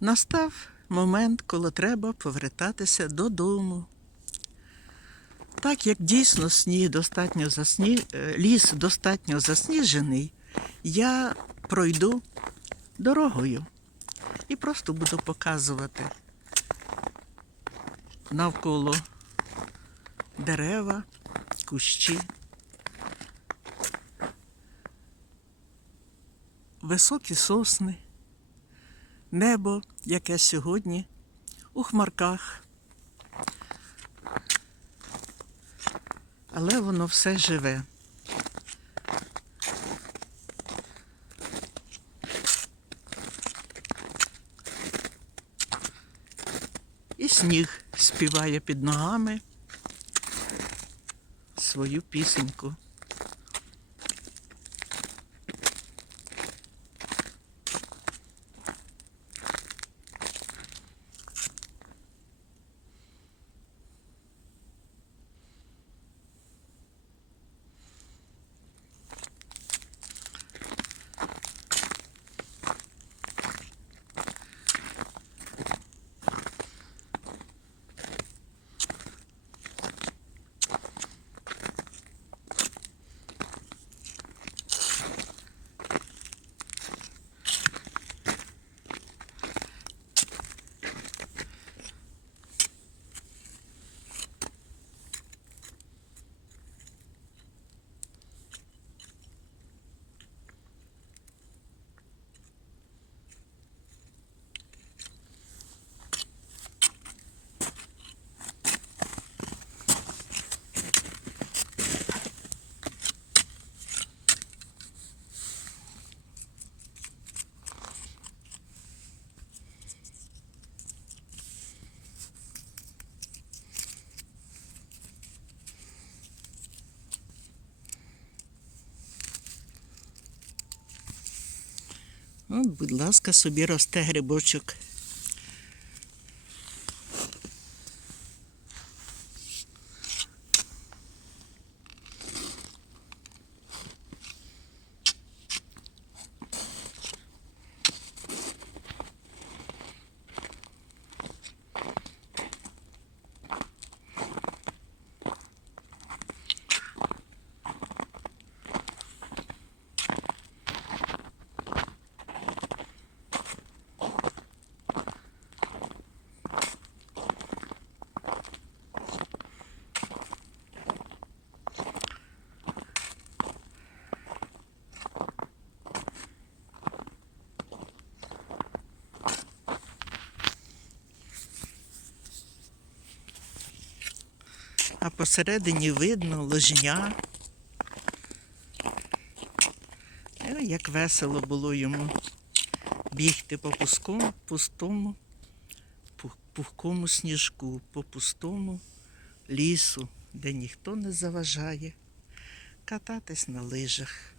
Настав момент, коли треба повертатися додому. Так як дійсно сніг достатньо засні... е, ліс достатньо засніжений, я пройду дорогою і просто буду показувати навколо дерева, кущі. Високі сосни, небо, яке сьогодні у хмарках. Але воно все живе. І сніг співає під ногами свою пісеньку. От, будь ласка, собі росте грибочок. А посередині видно ложня. Е, Як весело було йому бігти по пускому, пустому, пухкому сніжку, по пустому лісу, де ніхто не заважає, кататись на лижах.